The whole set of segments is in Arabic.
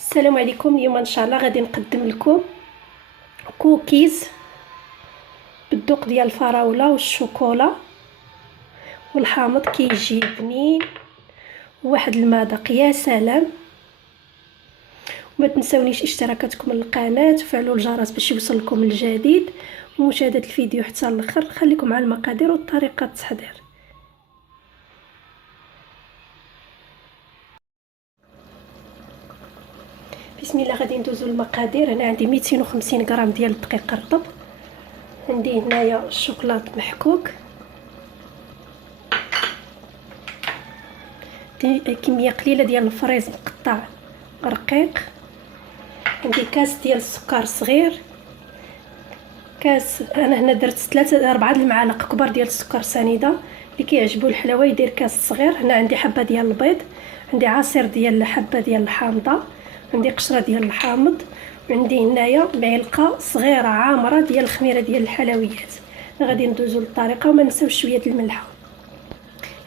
السلام عليكم. اليوم ان شاء الله غادي نقدم لكم كوكيز بالذوق ديال الفراوله والشوكولا والحامض، كيجي بنين وواحد المذاق يا سلام. وما تنساونيش اشتراكاتكم للقناه وفعلوا الجرس باش يوصلكم الجديد ومشاهده الفيديو حتى الاخر. خليكم مع المقادير وطريقه التحضير. بسم الله. غادي ندوزو للمقادير. هنا عندي 250 غرام ديال الدقيق الرطب، عندي هنايا الشوكولاط محكوك، كميه قليله ديال الفريز مقطع رقيق، عندي كاس ديال السكر صغير، كاس انا هنا درت 4 المعالق كبار ديال السكر سنيده، اللي كيعجبو الحلاوه يدير كاس صغير. هنا عندي حبه ديال البيض، عندي عصير ديال حبه ديال الحامضه، عندي قشره ديال الحامض، وعندي هنايا معلقه صغيره عامره ديال الخميره ديال الحلويات. غادي ندوزو للطريقه وما نساوش شويه الملحه.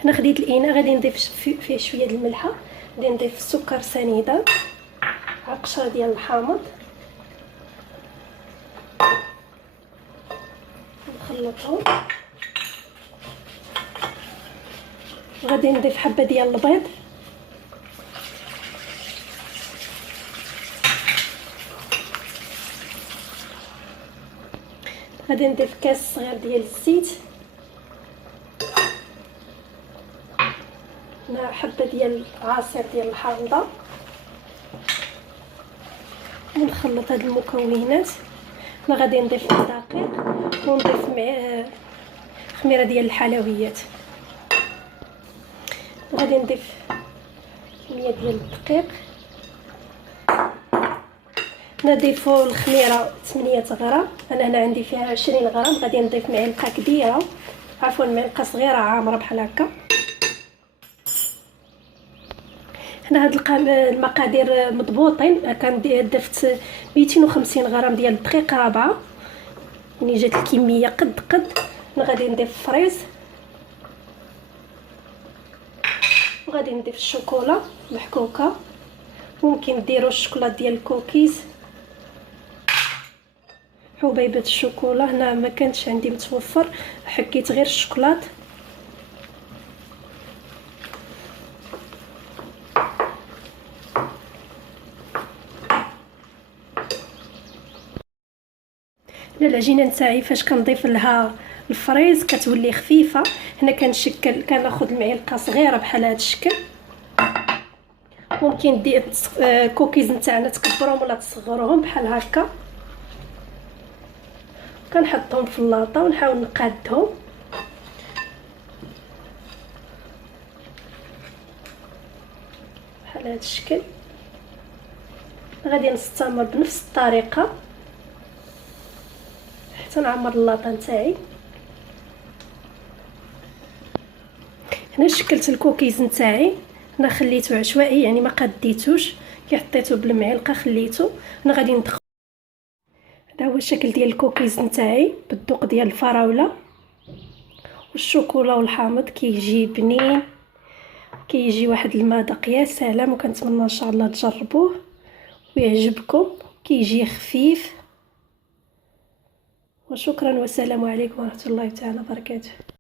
هنا خديت الاناء غادي نضيف فيه شويه الملحه، غادي نضيف السكر سنيده، قشره ديال الحامض، نخلطهم. غادي نضيف حبه ديال البيض، غادي نضيف كاس صغير ديال الزيت، مع حبه ديال عصير ديال الحامضه، ونخلط هاد المكونات. غادي نضيف الدقيق ونضيف مع خميره ديال الحلويات، وغادي نضيف كميه ديال الدقيق. نضيفوا الخميره 8 غرام، انا هنا عندي فيها 20 غرام. غادي نضيف معلقه كبيره، عفوا معلقه صغيره عامره بحال هكا. هنا هاد المقادير مضبوطين. ضفت 250 غرام ديال الدقيق رابعه، يعني جات الكميه قد. غادي نضيف فريز، وغادي نضيف الشوكولا محكوكه. ممكن ديروا الشوكولاط ديال الكوكيز، حبيبه الشوكولا هنا ما كانتش عندي متوفر، حكيت غير الشوكولاط. العجينه نتاعي فاش كنضيف لها الفريز كتولي خفيفه. هنا كناخذ المعلقه صغيره بحال هذا الشكل. ممكن دير الكوكيز نتاعنا تكبرهم ولا تصغرهم بحال هكا. كنحطهم في اللاطه ونحاول نقادهم بحال هذا الشكل. غادي نستمر بنفس الطريقه حتى نعمر اللاطه نتاعي. هنا شكلت الكوكيز نتاعي، انا خليته عشوائي يعني ما قديتوش، كي حطيته بالمعلقه خليته. انا غادي ندخل. هذا هو الشكل ديال الكوكيز نتاعي بالذوق ديال الفراوله والشوكولا والحامض. كيجي بنين، كيجي واحد المذاق يا سلام، وكنتمنى ان شاء الله تجربوه ويعجبكم. كيجي خفيف. وشكرا والسلام عليكم ورحمه الله تعالى وبركاته.